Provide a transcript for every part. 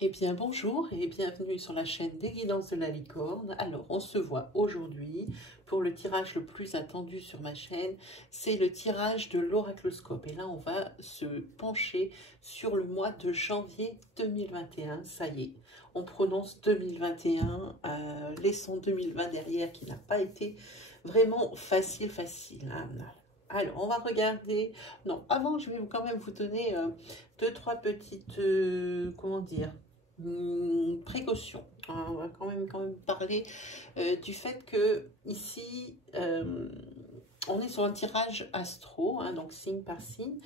Eh bien bonjour et bienvenue sur la chaîne des guidances de la licorne. Alors on se voit aujourd'hui pour le tirage le plus attendu sur ma chaîne, c'est le tirage de l'oracloscope. Et là on va se pencher sur le mois de janvier 2021, ça y est. On prononce 2021, laissons 2020 derrière qui n'a pas été vraiment facile. Hein. Alors, on va regarder. Non, avant, je vais quand même vous donner deux, trois petites, comment dire, précautions. On va quand même parler du fait que ici, on est sur un tirage astro, hein, donc signe par signe.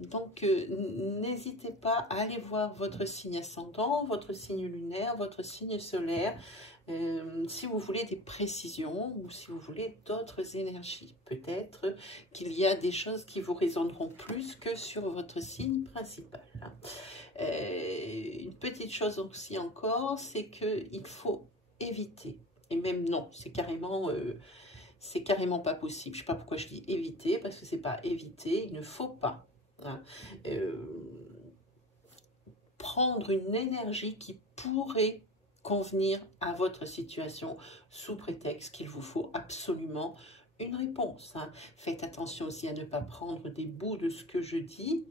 Donc, n'hésitez pas à aller voir votre signe ascendant, votre signe lunaire, votre signe solaire, si vous voulez des précisions ou si vous voulez d'autres énergies. Peut-être qu'il y a des choses qui vous résonneront plus que sur votre signe principal. Une petite chose aussi encore, c'est qu'il faut éviter, et même non, c'est carrément pas possible. Je ne sais pas pourquoi je dis éviter, parce que c'est pas éviter, il ne faut pas hein, prendre une énergie qui pourrait convenir à votre situation sous prétexte qu'il vous faut absolument une réponse. Hein. Faites attention aussi à ne pas prendre des bouts de ce que je dis,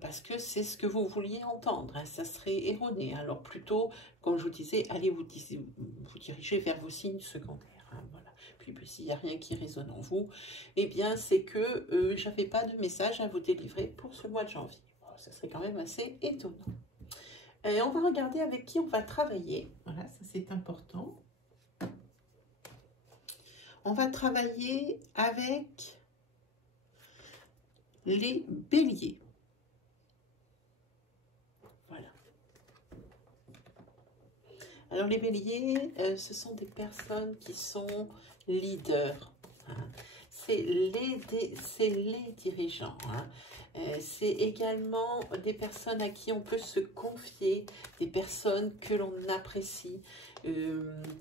parce que c'est ce que vous vouliez entendre, hein, ça serait erroné. Alors plutôt, comme je vous disais, allez vous diriger vers vos signes secondaires. Hein, voilà. Puis s'il n'y a rien qui résonne en vous, eh bien c'est que je n'avais pas de message à vous délivrer pour ce mois de janvier. Bon, ça serait quand même assez étonnant. On va regarder avec qui on va travailler. Voilà, ça c'est important. On va travailler avec les béliers. Voilà. Alors les béliers, ce sont des personnes qui sont leaders. Hein. C'est les dirigeants. Hein. C'est également des personnes à qui on peut se confier, des personnes que l'on apprécie,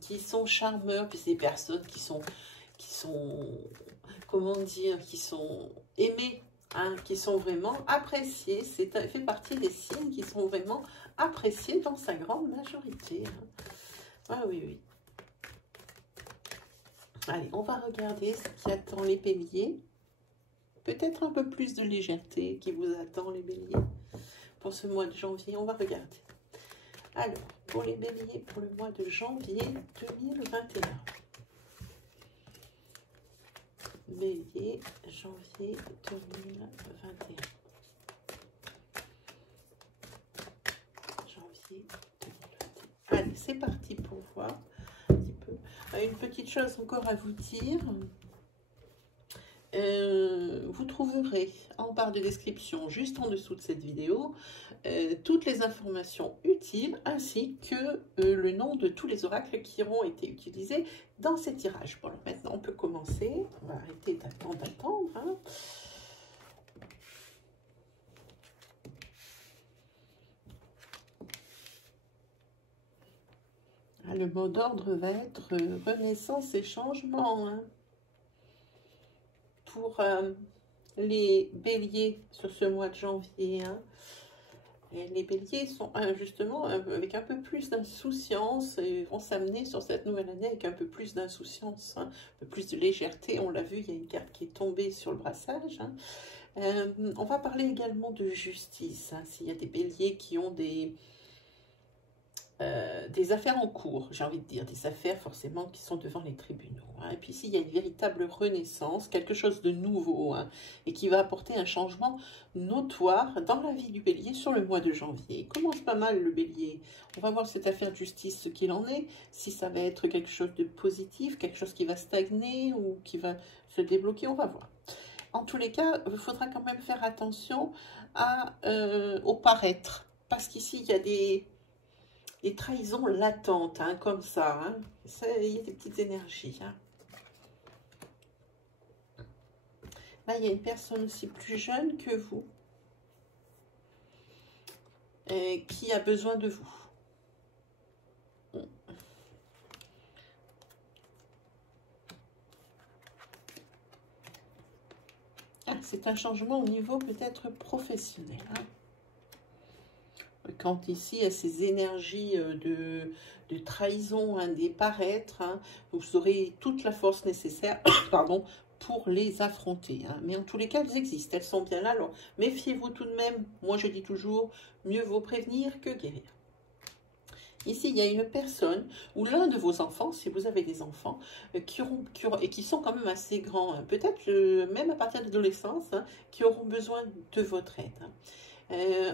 qui sont charmeurs, puis des personnes qui sont comment dire, qui sont aimées, hein, qui sont vraiment appréciées. C'est fait partie des signes qui sont vraiment appréciés dans sa grande majorité. Hein. Ah oui, oui. Allez, on va regarder ce qui attend les béliers. Peut-être un peu plus de légèreté qui vous attend, les béliers. Pour ce mois de janvier, on va regarder. Alors, pour les béliers, pour le mois de janvier 2021. Bélier, janvier 2021. Janvier 2021. Allez, c'est parti pour voir un petit peu. Une petite chose encore à vous dire. Vous trouverez en barre de description, juste en dessous de cette vidéo, toutes les informations utiles, ainsi que le nom de tous les oracles qui auront été utilisés dans ces tirages. Bon, alors maintenant, on peut commencer. On va arrêter d'attendre. Hein. Le mot d'ordre va être renaissance et changement. Hein. Pour les béliers sur ce mois de janvier. Hein. Les béliers sont justement avec un peu plus d'insouciance et vont s'amener sur cette nouvelle année avec un peu plus d'insouciance, hein, un peu plus de légèreté. On l'a vu, il y a une carte qui est tombée sur le brassage. Hein. On va parler également de justice. Hein, s'il y a des béliers qui ont des affaires en cours, j'ai envie de dire, des affaires forcément qui sont devant les tribunaux. Hein. Et puis ici, il y a une véritable renaissance, quelque chose de nouveau, hein, et qui va apporter un changement notoire dans la vie du bélier sur le mois de janvier. Il commence pas mal le bélier. On va voir cette affaire de justice, ce qu'il en est, si ça va être quelque chose de positif, quelque chose qui va stagner ou qui va se débloquer, on va voir. En tous les cas, il faudra quand même faire attention au paraître, parce qu'ici, il y a des trahisons latentes, hein, comme ça, hein. Il y a des petites énergies. Hein. Là, il y a une personne aussi plus jeune que vous qui a besoin de vous. Ah, c'est un changement au niveau peut-être professionnel. Hein. quand ici, il y a ces énergies de trahison, hein, des paraîtres, hein, vous aurez toute la force nécessaire, pardon, pour les affronter. Hein. Mais en tous les cas, elles existent, elles sont bien là. Alors, méfiez-vous tout de même. Moi, je dis toujours, mieux vaut prévenir que guérir. Ici, il y a une personne ou l'un de vos enfants, si vous avez des enfants, et qui sont quand même assez grands, hein, peut-être même à partir de l'adolescence, hein, qui auront besoin de votre aide. Hein.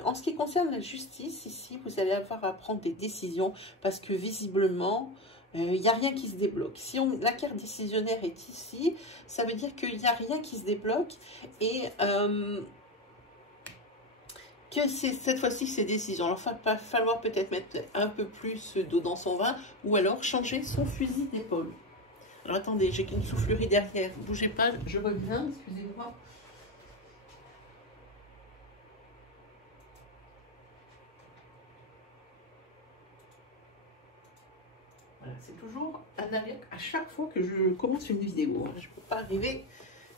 En ce qui concerne la justice, ici, vous allez avoir à prendre des décisions parce que visiblement, il n'y a rien qui se débloque. Si la carte décisionnaire est ici, ça veut dire qu'il n'y a rien qui se débloque et que cette fois-ci, ces décisions. Alors, il va falloir peut-être mettre un peu plus d'eau dans son vin ou alors changer son fusil d'épaule. Alors, attendez, j'ai qu'une soufflerie derrière. Bougez pas, je reviens, excusez-moi. Voilà, c'est toujours un alerte à chaque fois que je commence une vidéo. Je ne peux pas arriver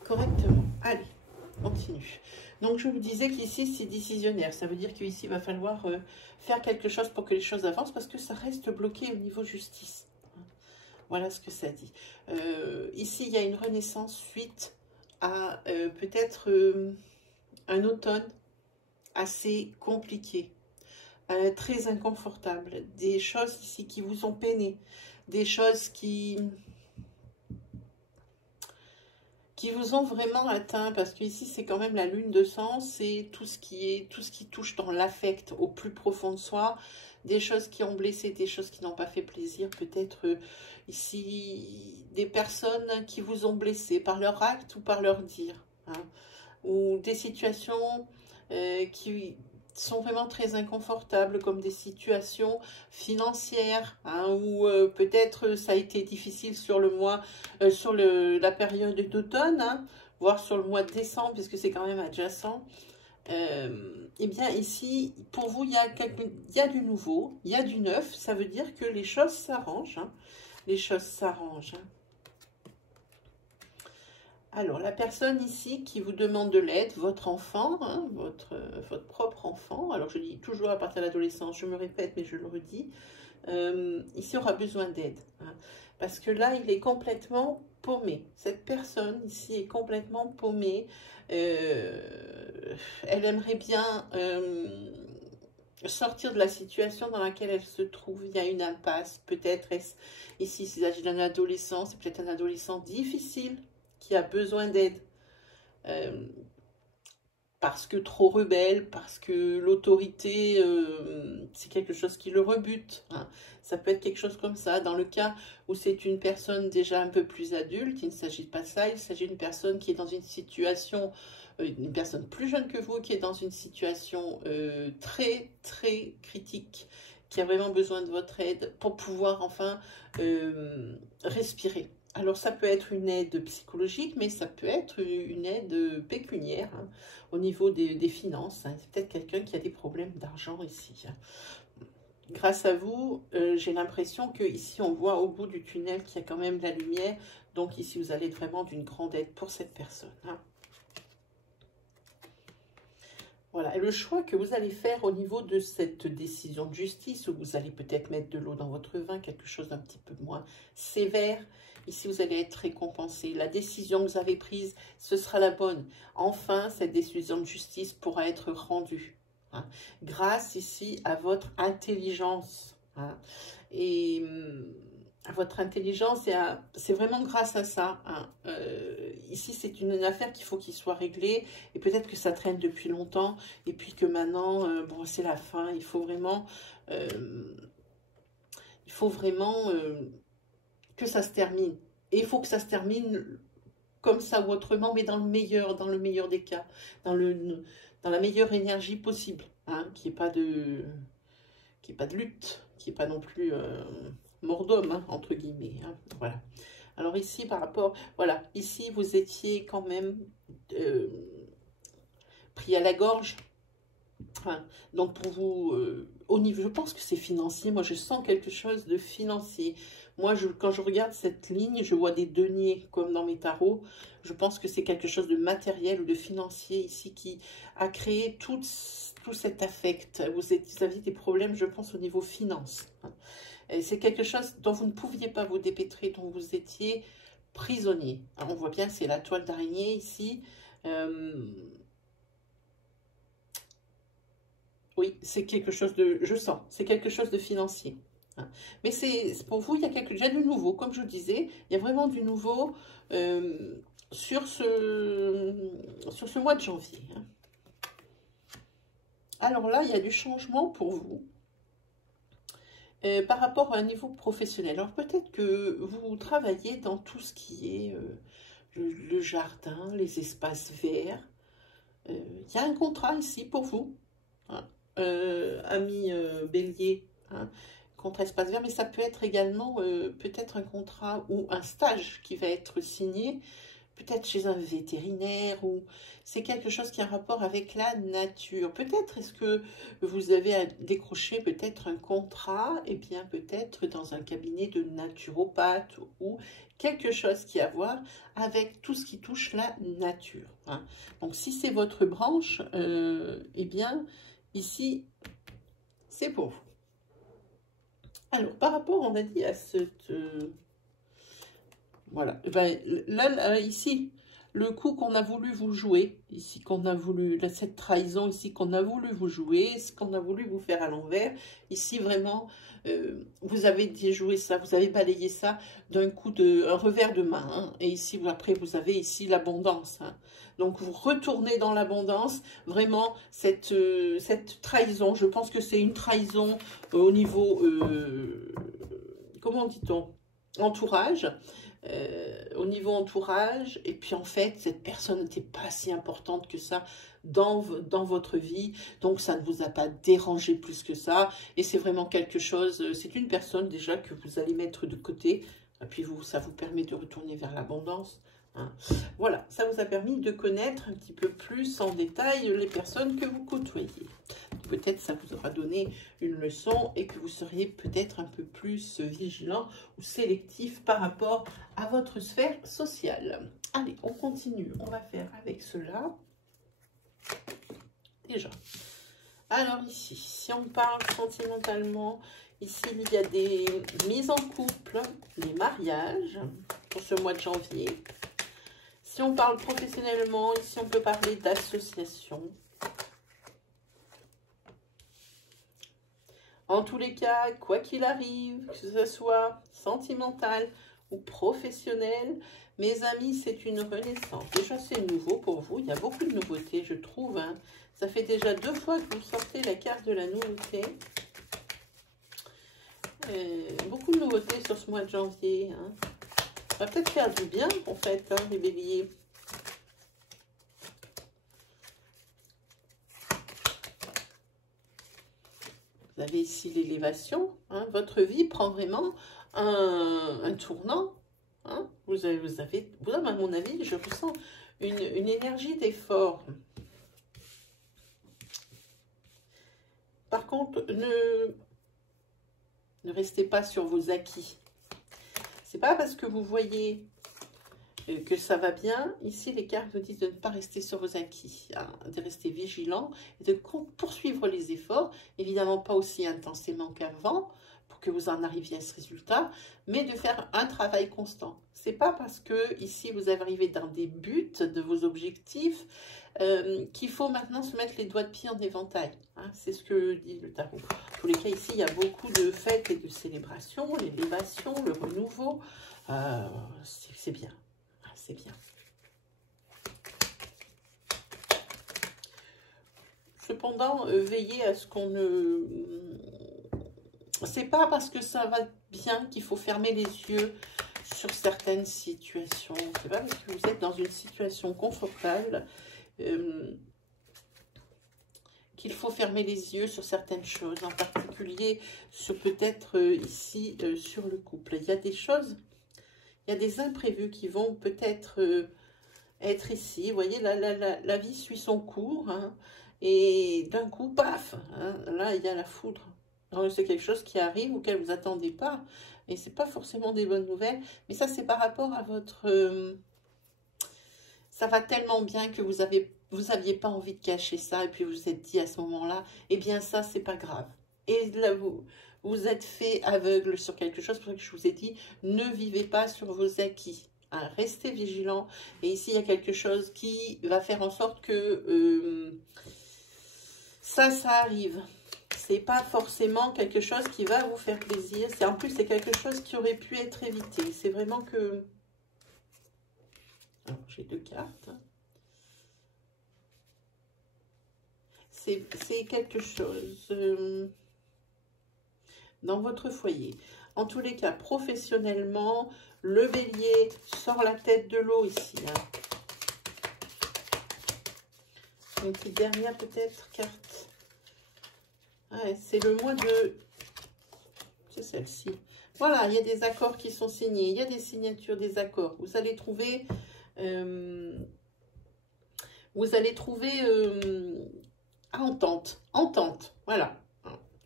correctement. Allez, on continue. Donc, je vous disais qu'ici, c'est décisionnaire. Ça veut dire qu'ici, il va falloir faire quelque chose pour que les choses avancent parce que ça reste bloqué au niveau justice. Voilà ce que ça dit. Ici, il y a une renaissance suite à peut-être un automne assez compliqué. Très inconfortable, des choses ici qui vous ont peiné, des choses qui vous ont vraiment atteint, parce que ici c'est quand même la lune de sang, c'est tout ce qui touche dans l'affect au plus profond de soi, des choses qui ont blessé, des choses qui n'ont pas fait plaisir, peut-être ici des personnes qui vous ont blessé par leur acte ou par leur dire, hein, ou des situations qui sont vraiment très inconfortables, comme des situations financières, hein, où peut-être ça a été difficile sur le mois, sur la période d'automne, hein, voire sur le mois de décembre, puisque c'est quand même adjacent. Eh bien ici, pour vous, il y a du nouveau, il y a du neuf, ça veut dire que les choses s'arrangent, hein, les choses s'arrangent. Hein. Alors, la personne ici qui vous demande de l'aide, votre enfant, hein, votre propre enfant, alors je dis toujours à partir de l'adolescence, je me répète, mais je le redis, ici aura besoin d'aide. Hein, parce que là, il est complètement paumé. Cette personne ici est complètement paumée. Elle aimerait bien sortir de la situation dans laquelle elle se trouve. Il y a une impasse, peut-être ici, s'il s'agit d'un adolescent, c'est peut-être un adolescent difficile, qui a besoin d'aide parce que trop rebelle, parce que l'autorité, c'est quelque chose qui le rebute. Hein. Ça peut être quelque chose comme ça. Dans le cas où c'est une personne déjà un peu plus adulte, il ne s'agit pas de ça, il s'agit d'une personne qui est dans une situation, une personne plus jeune que vous, qui est dans une situation très, très critique, qui a vraiment besoin de votre aide pour pouvoir enfin respirer. Alors, ça peut être une aide psychologique, mais ça peut être une aide pécuniaire, hein, au niveau des finances. Hein. C'est peut-être quelqu'un qui a des problèmes d'argent ici. Hein. Grâce à vous, j'ai l'impression qu'ici, on voit au bout du tunnel qu'il y a quand même de la lumière. Donc, ici, vous allez être vraiment d'une grande aide pour cette personne. Hein. Voilà, et le choix que vous allez faire au niveau de cette décision de justice, où vous allez peut-être mettre de l'eau dans votre vin, quelque chose d'un petit peu moins sévère. Ici, vous allez être récompensé. La décision que vous avez prise, ce sera la bonne. Enfin, cette décision de justice pourra être rendue. Hein, grâce ici à votre intelligence. Hein, et à votre intelligence, c'est vraiment grâce à ça. Hein. Ici, c'est une affaire qu'il faut qu'il soit réglée. Et peut-être que ça traîne depuis longtemps. Et puis que maintenant, bon, c'est la fin. Il faut vraiment que ça se termine. Et il faut que ça se termine comme ça ou autrement, mais dans le meilleur des cas, dans la meilleure énergie possible, hein, qu'il n'y ait pas de lutte, qu'il n'y ait pas non plus mort d'homme, hein, entre guillemets. Hein, voilà. Alors ici, par rapport, voilà, ici vous étiez quand même pris à la gorge Hein. Donc pour vous, au niveau, je pense que c'est financier. Moi, je sens quelque chose de financier. Moi, quand je regarde cette ligne, je vois des deniers comme dans mes tarots. Je pense que c'est quelque chose de matériel ou de financier ici qui a créé tout cet affect. Vous aviez des problèmes, je pense, au niveau finance. Hein. C'est quelque chose dont vous ne pouviez pas vous dépêtrer, dont vous étiez prisonnier. Alors, on voit bien, c'est la toile d'araignée ici. Oui, c'est quelque chose de, je sens, c'est quelque chose de financier. Hein. Mais c'est pour vous, il y a déjà du nouveau, comme je vous disais, il y a vraiment du nouveau sur ce mois de janvier. Hein. Alors là, il y a du changement pour vous par rapport à un niveau professionnel. Alors peut-être que vous travaillez dans tout ce qui est le jardin, les espaces verts. Il y a un contrat ici pour vous. Hein. Ami Bélier, hein, contrat espace vert, mais ça peut être également peut-être un contrat ou un stage qui va être signé, peut-être chez un vétérinaire, ou c'est quelque chose qui a un rapport avec la nature. Peut-être est-ce que vous avez à décrocher peut-être un contrat, et bien peut-être dans un cabinet de naturopathe, ou quelque chose qui a à voir avec tout ce qui touche la nature. Hein. Donc si c'est votre branche, eh bien ici, c'est pour vous. Alors, par rapport, on a dit à cette... voilà. Ben, là, ici, le coup qu'on a voulu vous jouer, ici, qu'on a voulu... Là, cette trahison, ici, qu'on a voulu vous jouer, ce qu'on a voulu vous faire à l'envers, ici, vraiment, vous avez déjoué ça, vous avez balayé ça d'un coup un revers de main. Hein, et ici, après, vous avez ici l'abondance. Hein. Donc, vous retournez dans l'abondance. Vraiment, cette trahison, je pense que c'est une trahison au niveau, comment dit-on, entourage. Au niveau entourage. Et puis, en fait, cette personne n'était pas si importante que ça dans votre vie. Donc, ça ne vous a pas dérangé plus que ça. Et c'est vraiment quelque chose, c'est une personne déjà que vous allez mettre de côté. Et puis, ça vous permet de retourner vers l'abondance. Hein. Voilà, ça vous a permis de connaître un petit peu plus en détail les personnes que vous côtoyez. Peut-être ça vous aura donné une leçon et que vous seriez peut-être un peu plus vigilant ou sélectif par rapport à votre sphère sociale. Allez, on continue. On va faire avec cela. Déjà. Alors ici, si on parle sentimentalement, ici il y a des mises en couple, les mariages pour ce mois de janvier. Si on parle professionnellement, ici on peut parler d'association. En tous les cas, quoi qu'il arrive, que ce soit sentimental ou professionnel, mes amis, c'est une renaissance. Déjà, c'est nouveau pour vous. Il y a beaucoup de nouveautés, je trouve. Hein. Ça fait déjà 2 fois que vous sortez la carte de la nouveauté. Beaucoup de nouveautés sur ce mois de janvier. Hein. Ça va peut-être faire du bien, en fait, hein, les béliers. Vous avez ici l'élévation. Hein. Votre vie prend vraiment un tournant. Hein. Vous avez, à mon avis, je ressens une énergie d'effort. Par contre, ne restez pas sur vos acquis. C'est pas parce que vous voyez que ça va bien. Ici, les cartes vous disent de ne pas rester sur vos acquis, hein, de rester vigilant et de poursuivre les efforts. Évidemment, pas aussi intensément qu'avant pour que vous en arriviez à ce résultat, mais de faire un travail constant. C'est pas parce que ici, vous arrivez dans des buts de vos objectifs qu'il faut maintenant se mettre les doigts de pied en éventail. Hein, c'est ce que dit le tarot. En tous les cas, ici, il y a beaucoup de fêtes et de célébrations, l'élévation, le renouveau. C'est bien. C'est bien. Cependant, veillez à ce qu'on ne... C'est pas parce que ça va bien qu'il faut fermer les yeux sur certaines situations. C'est pas parce que vous êtes dans une situation confortable qu'il faut fermer les yeux sur certaines choses, en particulier sur peut-être ici sur le couple. Il y a des choses, il y a des imprévus qui vont peut-être être ici. Vous voyez, la vie suit son cours. Hein. et d'un coup, paf, hein, là, il y a la foudre. C'est quelque chose qui arrive auquel vous attendez pas, et c'est pas forcément des bonnes nouvelles, mais ça, c'est par rapport à votre... ça va tellement bien que vous aviez pas envie de cacher ça, et puis vous vous êtes dit à ce moment-là, eh bien ça, c'est pas grave. Et là, vous êtes fait aveugle sur quelque chose, pour ça que je vous ai dit, ne vivez pas sur vos acquis. Hein, restez vigilant. Et ici, il y a quelque chose qui va faire en sorte que ça arrive. C'est pas forcément quelque chose qui va vous faire plaisir. En plus, c'est quelque chose qui aurait pu être évité. C'est vraiment que... Alors, j'ai 2 cartes. C'est quelque chose dans votre foyer. En tous les cas, professionnellement, le bélier sort la tête de l'eau ici. Hein. Une petite dernière peut-être carte. Ouais, c'est le mois de... C'est celle-ci. Voilà, il y a des accords qui sont signés. Il y a des signatures, des accords. Vous allez trouver... entente, voilà.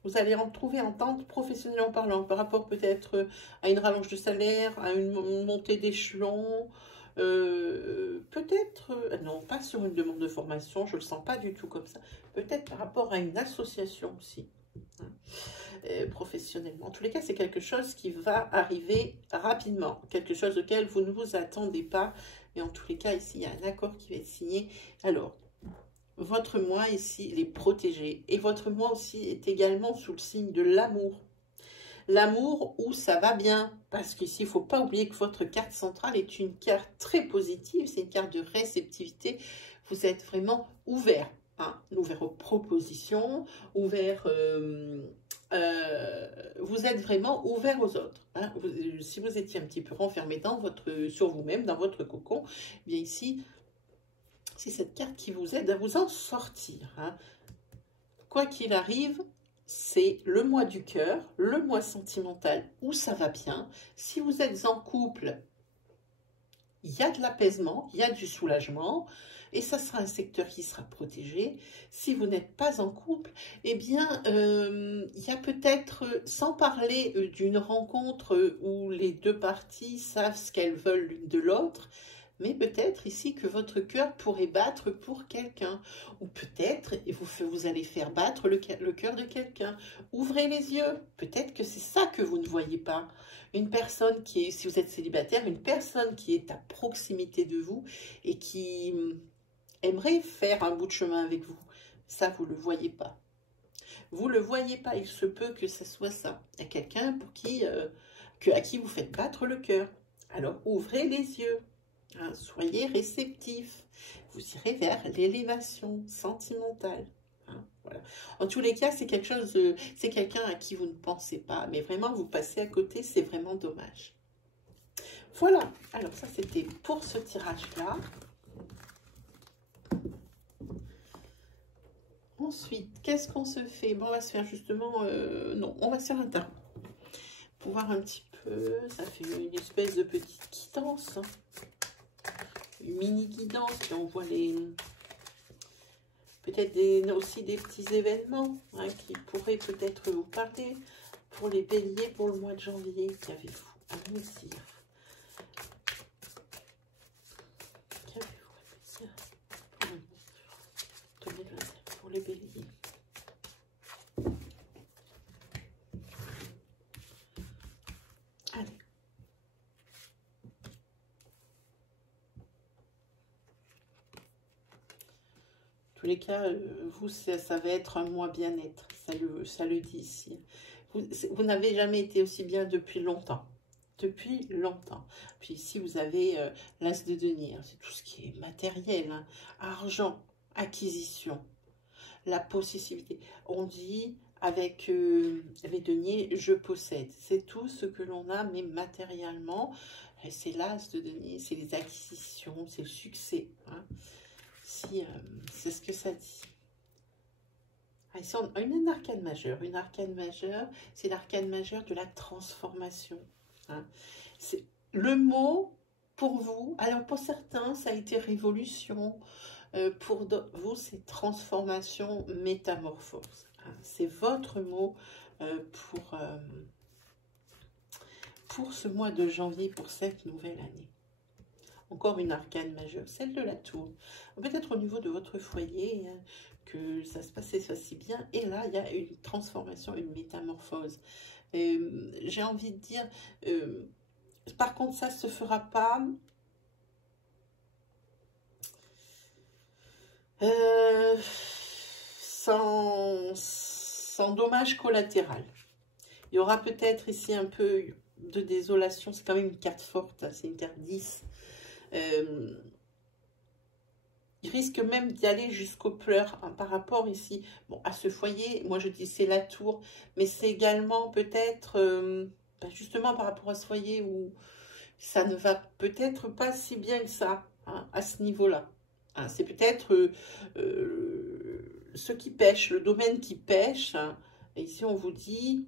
Vous allez en trouver entente professionnellement parlant, par rapport peut-être à une rallonge de salaire, à une montée d'échelon, peut-être, non, pas sur une demande de formation, je ne le sens pas du tout comme ça, peut-être par rapport à une association aussi, hein, professionnellement. En tous les cas, c'est quelque chose qui va arriver rapidement, quelque chose auquel vous ne vous attendez pas, mais en tous les cas, ici, il y a un accord qui va être signé. Alors, votre mois ici, il est protégé. Et votre mois aussi est également sous le signe de l'amour. L'amour où ça va bien. Parce qu'ici, il ne faut pas oublier que votre carte centrale est une carte très positive. C'est une carte de réceptivité. Vous êtes vraiment ouvert. Hein, ouvert aux propositions, ouvert... vous êtes vraiment ouvert aux autres. Hein. Si vous étiez un petit peu renfermé sur vous-même, dans votre cocon, eh bien ici... c'est cette carte qui vous aide à vous en sortir. Hein. Quoi qu'il arrive, c'est le mois du cœur, le mois sentimental où ça va bien. Si vous êtes en couple, il y a de l'apaisement, il y a du soulagement, et ça sera un secteur qui sera protégé. Si vous n'êtes pas en couple, eh bien, il y a peut-être, sans parler d'une rencontre où les 2 parties savent ce qu'elles veulent l'une de l'autre, mais peut-être ici que votre cœur pourrait battre pour quelqu'un. Ou peut-être vous allez faire battre le cœur de quelqu'un. Ouvrez les yeux. Peut-être que c'est ça que vous ne voyez pas. Une personne qui est, si vous êtes célibataire, une personne qui est à proximité de vous et qui aimerait faire un bout de chemin avec vous. Ça, vous ne le voyez pas. Vous ne le voyez pas. Il se peut que ce soit ça. Il y a quelqu'un pour à qui vous faites battre le cœur. Alors, ouvrez les yeux. Hein, soyez réceptifs, vous irez vers l'élévation sentimentale. Hein, voilà. En tous les cas, c'est quelque chose, c'est quelqu'un à qui vous ne pensez pas, mais vraiment vous passez à côté, c'est vraiment dommage. Voilà, alors ça c'était pour ce tirage-là. Ensuite, qu'est-ce qu'on se fait? Bon, on va se faire justement, non, on va se faire un tarot. Pour voir un petit peu, ça fait une espèce de petite quittance. Une mini guidance, puis on voit peut-être aussi des petits événements hein, qui pourraient peut-être vous parler pour les béliers pour le mois de janvier. Qu'avez-vous à me dire? Qu'avez-vous à me dire pour les béliers? Allez. Tous les cas, vous, ça va être un mois bien-être. Ça le dit ici. Vous n'avez jamais été aussi bien depuis longtemps. Depuis longtemps. Puis ici, vous avez l'as de denier. C'est tout ce qui est matériel. Hein. Argent, acquisition, la possessivité. On dit avec les deniers, je possède. C'est tout ce que l'on a, mais matériellement. C'est l'as de denier, c'est les acquisitions, c'est le succès. Hein. C'est ce que ça dit. Ah, ici, on a une arcane majeure. Une arcane majeure, c'est l'arcane majeure de la transformation. Hein. Le mot, pour vous, alors pour certains, ça a été révolution, Pour vous, c'est transformation, métamorphose. Hein. C'est votre mot pour ce mois de janvier, pour cette nouvelle année. Encore une arcane majeure, celle de la tour. Peut-être au niveau de votre foyer, hein, que ça se passait si bien. Et là, il y a une transformation, une métamorphose. J'ai envie de dire, par contre, ça ne se fera pas sans dommage collatéral. Il y aura peut-être ici un peu de désolation. C'est quand même une carte forte, hein, c'est une carte 10. Il risque même d'y aller jusqu'aux pleurs, hein, par rapport ici à ce foyer. Moi je dis c'est la tour, mais c'est également peut-être justement par rapport à ce foyer où ça ne va peut-être pas si bien que ça, hein, à ce niveau-là. Hein, c'est peut-être ceux qui pêchent, le domaine qui pêche. Hein, et ici on vous dit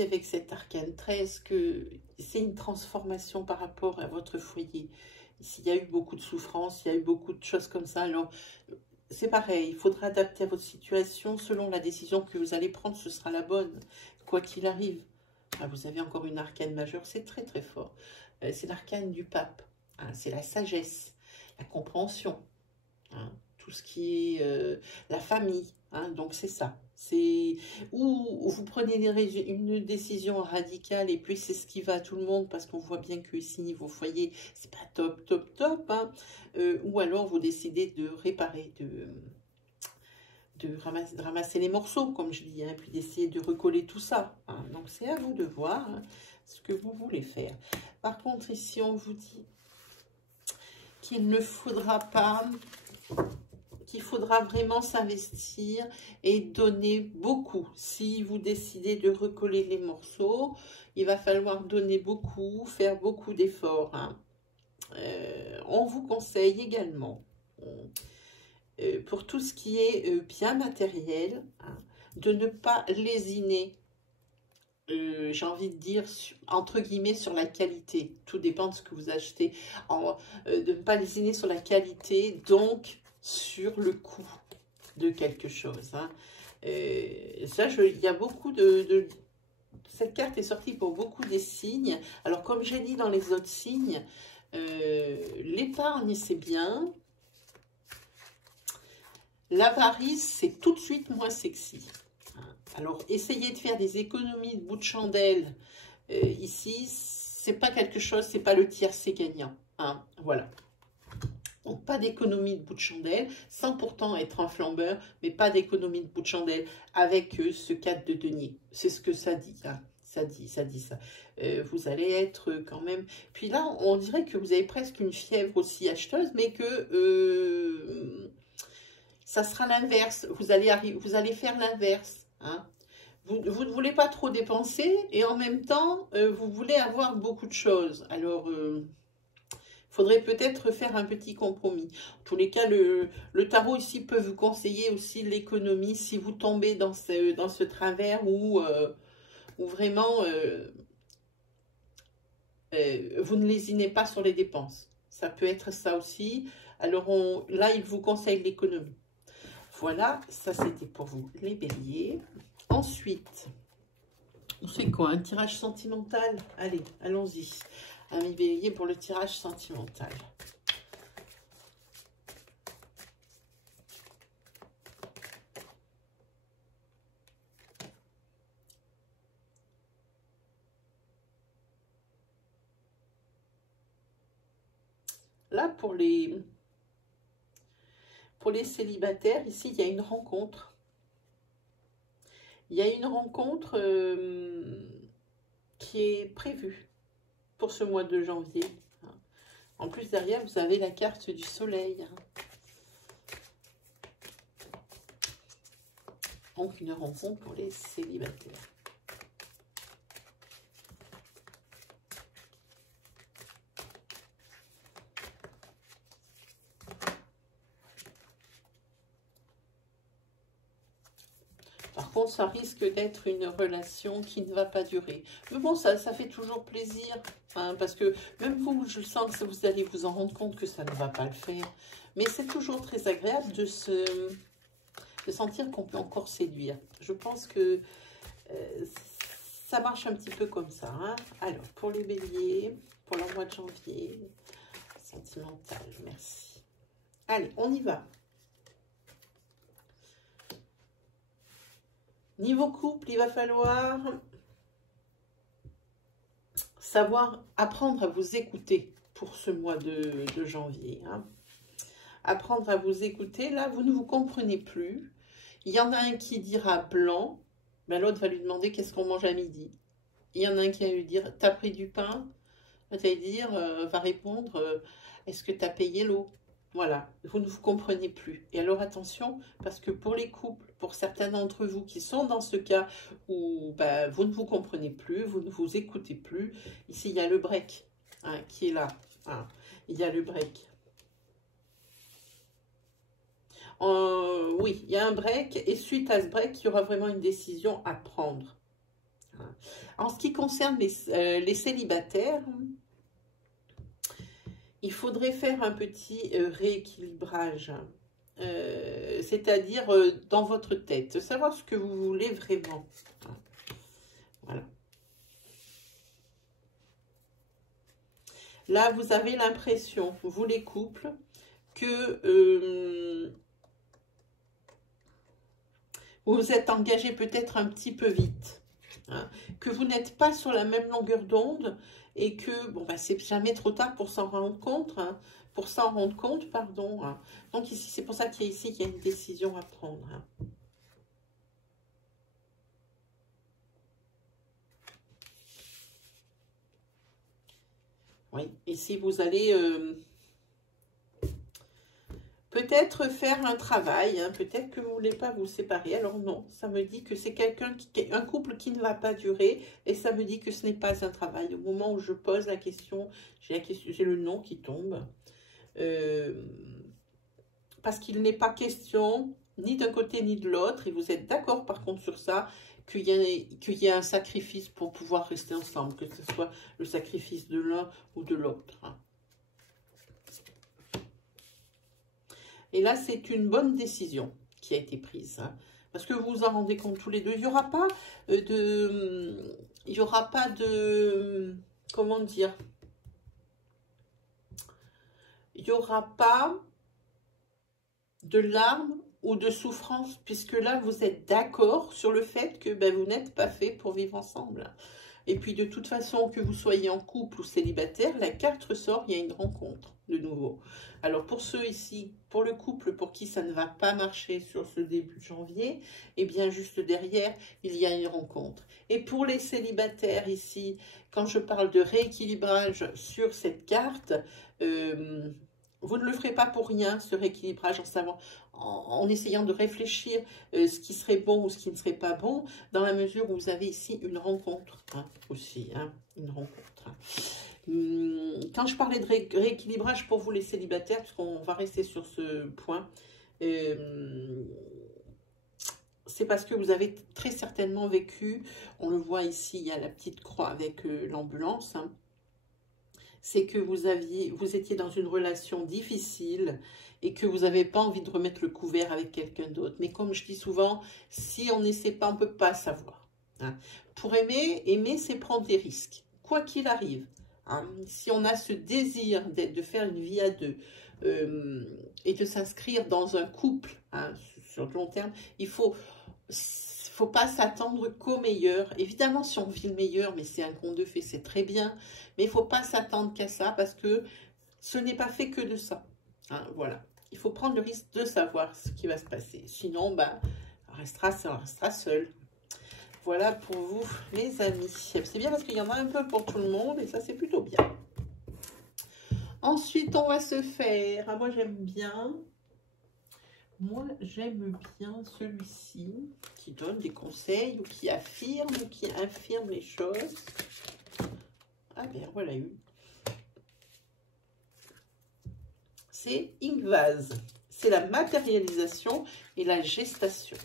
avec cet arcane 13 que c'est une transformation par rapport à votre foyer. Ici, il y a eu beaucoup de souffrance, il y a eu beaucoup de choses comme ça. Alors, c'est pareil, il faudra adapter à votre situation. Selon la décision que vous allez prendre, ce sera la bonne, quoi qu'il arrive. Ah, vous avez encore une arcane majeure, c'est très très fort. C'est l'arcane du pape. Hein, c'est la sagesse, la compréhension. Hein, tout ce qui est la famille. Hein, donc, c'est ça. C'est où vous prenez une décision radicale et puis c'est ce qui va à tout le monde parce qu'on voit bien que ici, niveau foyer, c'est pas top, top, top. Hein, ou alors, vous décidez de réparer, de ramasser les morceaux, comme je dis, hein, puis d'essayer de recoller tout ça. Hein. Donc, c'est à vous de voir, hein, ce que vous voulez faire. Par contre, ici, on vous dit qu'il ne faudra pas... qu'il faudra vraiment s'investir et donner beaucoup. Si vous décidez de recoller les morceaux, il va falloir donner beaucoup, faire beaucoup d'efforts. Hein. On vous conseille également, pour tout ce qui est bien matériel, hein, de ne pas lésiner. J'ai envie de dire, entre guillemets, sur la qualité. Tout dépend de ce que vous achetez. De ne pas lésiner sur la qualité, donc sur le coût de quelque chose. Hein. Ça, il y a beaucoup cette carte est sortie pour beaucoup des signes. Alors, comme j'ai dit dans les autres signes, l'épargne, c'est bien. L'avarice, c'est tout de suite moins sexy. Alors, essayez de faire des économies de bout de chandelle. Ici, c'est pas quelque chose, c'est pas le tiercé gagnant. Hein, voilà. Donc, pas d'économie de bout de chandelle, sans pourtant être un flambeur, mais pas d'économie de bout de chandelle avec ce 4 de denier. C'est ce que ça dit. Hein. Ça dit ça. Vous allez être quand même... Puis là, on dirait que vous avez presque une fièvre aussi acheteuse, mais que ça sera l'inverse. Vous allez faire l'inverse. Hein. Vous ne voulez pas trop dépenser et en même temps, vous voulez avoir beaucoup de choses. Alors, faudrait peut-être faire un petit compromis. En tous les cas, le tarot ici peut vous conseiller aussi l'économie si vous tombez dans ce travers où vraiment vous ne lésinez pas sur les dépenses. Ça peut être ça aussi. Alors là, il vous conseille l'économie. Voilà, ça c'était pour vous les béliers. Ensuite, on fait quoi? Un tirage sentimental? Allez, allons-y. Amis bélier pour le tirage sentimental. Là, pour les célibataires, ici, il y a une rencontre. Il y a une rencontre qui est prévue pour ce mois de janvier. En plus, derrière, vous avez la carte du soleil. Donc, une rencontre pour les célibataires. Par contre, ça risque d'être une relation qui ne va pas durer. Mais bon, ça fait toujours plaisir. Hein, parce que même vous, je sens que vous allez vous en rendre compte que ça ne va pas le faire. Mais c'est toujours très agréable de sentir qu'on peut encore séduire. Je pense que ça marche un petit peu comme ça. Hein. Alors, pour les béliers, pour le mois de janvier, sentimental, merci. Allez, on y va. Niveau couple, il va falloir savoir apprendre à vous écouter pour ce mois de janvier. Hein. Apprendre à vous écouter. Là, vous ne vous comprenez plus. Il y en a un qui dira blanc, ben, l'autre va lui demander qu'est-ce qu'on mange à midi. Il y en a un qui va lui dire, t'as pris du pain? L'autre va dire, va répondre, est-ce que t'as payé l'eau? Voilà, vous ne vous comprenez plus. Et alors attention, parce que pour les couples, pour certains d'entre vous qui sont dans ce cas où ben, vous ne vous comprenez plus, vous ne vous écoutez plus, ici il y a le break hein, qui est là. Hein. Il y a le break. Oui, il y a un break et suite à ce break, il y aura vraiment une décision à prendre. Hein. En ce qui concerne les célibataires, il faudrait faire un petit rééquilibrage, c'est-à-dire dans votre tête, savoir ce que vous voulez vraiment. Voilà. Là, vous avez l'impression, vous les couples, que vous vous êtes engagé peut-être un petit peu vite, hein, que vous n'êtes pas sur la même longueur d'onde, et que, bon, bah, c'est jamais trop tard pour s'en rendre compte, hein, pardon. Hein. Donc ici, c'est pour ça qu'il y a une décision à prendre. Hein. Oui, ici, vous allez peut-être faire un travail, hein, peut-être que vous ne voulez pas vous séparer. Alors non, ça me dit que c'est un couple qui ne va pas durer, et ça me dit que ce n'est pas un travail. Au moment où je pose la question, j'ai le nom qui tombe. Parce qu'il n'est pas question, ni d'un côté ni de l'autre, et vous êtes d'accord par contre sur ça, qu'il y ait un sacrifice pour pouvoir rester ensemble, que ce soit le sacrifice de l'un ou de l'autre. Hein. Et là, c'est une bonne décision qui a été prise. Hein, parce que vous vous en rendez compte tous les deux. Il n'y aura pas de... Comment dire? Il n'y aura pas de larmes ou de souffrance. Puisque là, vous êtes d'accord sur le fait que ben, vous n'êtes pas fait pour vivre ensemble. Et puis, de toute façon, que vous soyez en couple ou célibataire, la carte ressort, il y a une rencontre de nouveau. Alors, pour ceux ici, pour le couple pour qui ça ne va pas marcher sur ce début de janvier, eh bien, juste derrière, il y a une rencontre. Et pour les célibataires ici, quand je parle de rééquilibrage sur cette carte, vous ne le ferez pas pour rien, ce rééquilibrage, en essayant de réfléchir ce qui serait bon ou ce qui ne serait pas bon, dans la mesure où vous avez ici une rencontre, hein, aussi, hein, une rencontre. Hein. Quand je parlais de rééquilibrage pour vous les célibataires, parce qu'on va rester sur ce point, c'est parce que vous avez très certainement vécu, on le voit ici, il y a la petite croix avec l'ambulance, hein, c'est que vous étiez dans une relation difficile et que vous n'avez pas envie de remettre le couvert avec quelqu'un d'autre. Mais comme je dis souvent, si on n'essaie pas, on ne peut pas savoir. Hein. Pour aimer, c'est prendre des risques, quoi qu'il arrive. Hein. Si on a ce désir de faire une vie à deux et de s'inscrire dans un couple hein, sur le long terme, il faut pas s'attendre qu'au meilleur. Évidemment, si on vit le meilleur, mais c'est un conte de fées, c'est très bien. Mais il ne faut pas s'attendre qu'à ça parce que ce n'est pas fait que de ça. Hein, voilà. Il faut prendre le risque de savoir ce qui va se passer. Sinon, bah, on restera seul. Voilà pour vous, les amis. C'est bien parce qu'il y en a un peu pour tout le monde et ça, c'est plutôt bien. Ensuite, on va se faire... Ah, moi, j'aime bien celui-ci qui donne des conseils ou qui affirme ou qui infirme les choses. Ah bien, voilà une. C'est Ingvaz. C'est la matérialisation et la gestation.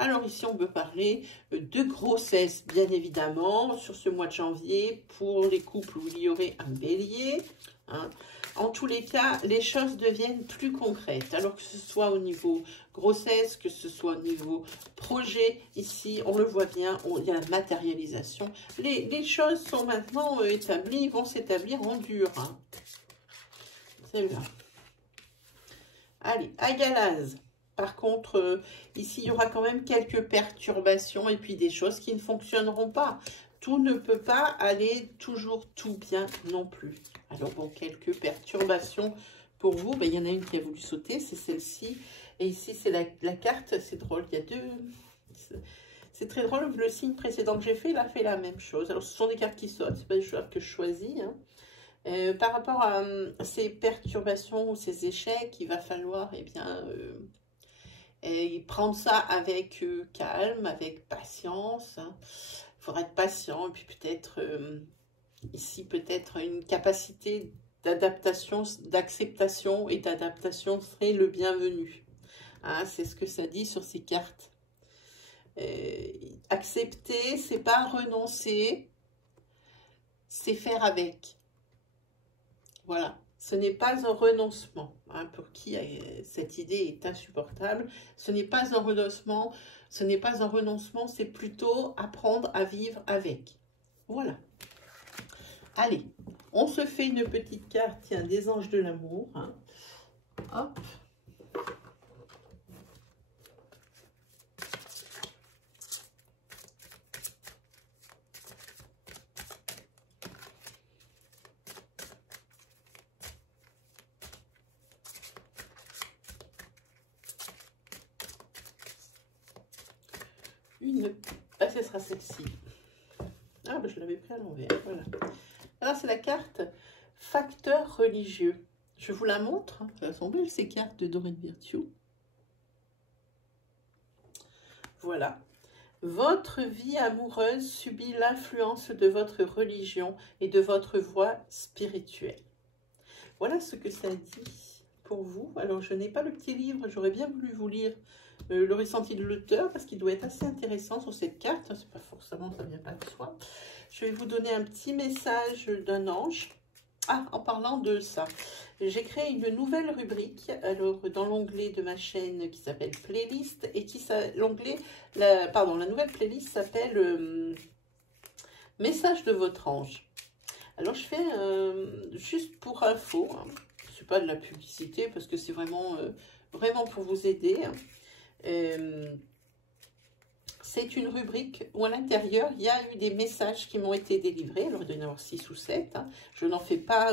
Alors ici, on peut parler de grossesse, bien évidemment, sur ce mois de janvier, pour les couples où il y aurait un bélier. Hein. En tous les cas, les choses deviennent plus concrètes. Alors que ce soit au niveau grossesse, que ce soit au niveau projet, ici, on le voit bien, il y a la matérialisation. Les choses sont maintenant établies, vont s'établir en dur. Hein. C'est bien. Allez, à Galaz. Par contre, ici, il y aura quand même quelques perturbations et puis des choses qui ne fonctionneront pas. Tout ne peut pas aller toujours tout bien non plus. Alors, bon, quelques perturbations pour vous. Ben, il y en a une qui a voulu sauter, c'est celle-ci. Et ici, c'est la carte. C'est drôle, il y a deux... C'est très drôle, le signe précédent que j'ai fait, il a fait la même chose. Alors, ce sont des cartes qui sautent, c'est pas des choses que je choisis. Hein. Par rapport à ces perturbations ou ces échecs, il va falloir, eh bien... prendre ça avec calme, avec patience. Hein. Il faudra être patient. Et puis peut-être, ici, peut-être une capacité d'adaptation, d'acceptation et d'adaptation serait le bienvenu. Hein, c'est ce que ça dit sur ces cartes. Accepter, c'est pas renoncer, c'est faire avec. Voilà. Ce n'est pas un renoncement, hein, pour qui cette idée est insupportable. Ce n'est pas un renoncement, c'est plutôt apprendre à vivre avec. Voilà. Allez, on se fait une petite carte, tiens, des anges de l'amour. Hein. Hop. Ah, ce sera celle-ci. Ah, ben, je l'avais pris à l'envers, voilà. Alors, c'est la carte facteur religieux. Je vous la montre. Hein. Elles sont belles, ces cartes de Doreen Virtue. Voilà. Votre vie amoureuse subit l'influence de votre religion et de votre voie spirituelle. Voilà ce que ça dit pour vous. Alors, je n'ai pas le petit livre, j'aurais bien voulu vous lire le ressenti de l'auteur, parce qu'il doit être assez intéressant sur cette carte. C'est pas forcément, ça vient pas de soi. Je vais vous donner un petit message d'un ange. Ah, en parlant de ça, j'ai créé une nouvelle rubrique, alors dans l'onglet de ma chaîne qui s'appelle Playlist, et la nouvelle playlist s'appelle Message de votre ange. Alors je fais juste pour info, hein. C'est pas de la publicité parce que c'est vraiment pour vous aider. C'est une rubrique où à l'intérieur, il y a eu des messages qui m'ont été délivrés. Alors, il doit y en avoir 6 ou 7. Hein. Je n'en fais pas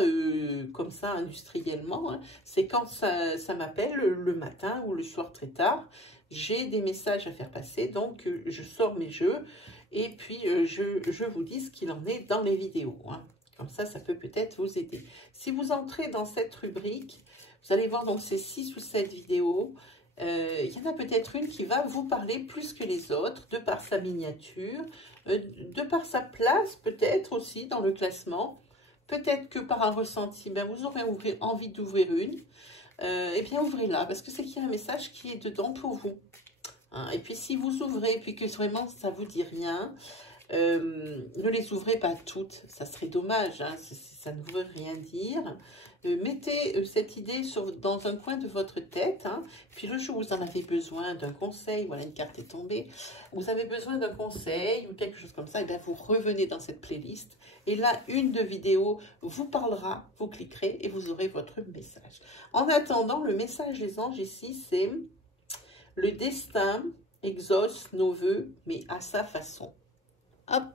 comme ça industriellement. Hein. C'est quand ça m'appelle le matin ou le soir très tard. J'ai des messages à faire passer. Donc, je sors mes jeux et puis je vous dis ce qu'il en est dans les vidéos. Hein. Comme ça peut peut-être vous aider. Si vous entrez dans cette rubrique, vous allez voir donc ces 6 ou 7 vidéos. Il y en a peut-être une qui va vous parler plus que les autres, de par sa miniature, de par sa place peut-être aussi dans le classement. Peut-être que par un ressenti, ben, vous aurez envie d'ouvrir une. Et bien ouvrez-la, parce que c'est qu'il y a un message qui est dedans pour vous. Hein, et puis si vous ouvrez, et puis que vraiment ça ne vous dit rien, ne les ouvrez pas toutes, ça serait dommage, hein, ça ne veut rien dire. Mettez cette idée dans un coin de votre tête, hein, puis le jour où vous en avez besoin d'un conseil, voilà, une carte est tombée, vous avez besoin d'un conseil ou quelque chose comme ça, et bien vous revenez dans cette playlist, et là, une de vidéos vous parlera, vous cliquerez et vous aurez votre message. En attendant, le message des anges ici, c'est « Le destin exauce nos vœux, mais à sa façon ». Hop.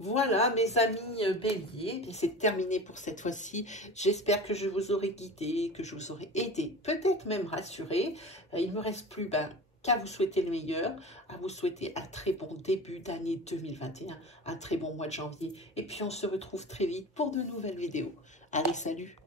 Voilà mes amis béliers, c'est terminé pour cette fois-ci. J'espère que je vous aurai guidé, que je vous aurai aidé, peut-être même rassuré. Il ne me reste plus qu'à vous souhaiter le meilleur, à vous souhaiter un très bon début d'année 2021, un très bon mois de janvier. Et puis on se retrouve très vite pour de nouvelles vidéos. Allez, salut!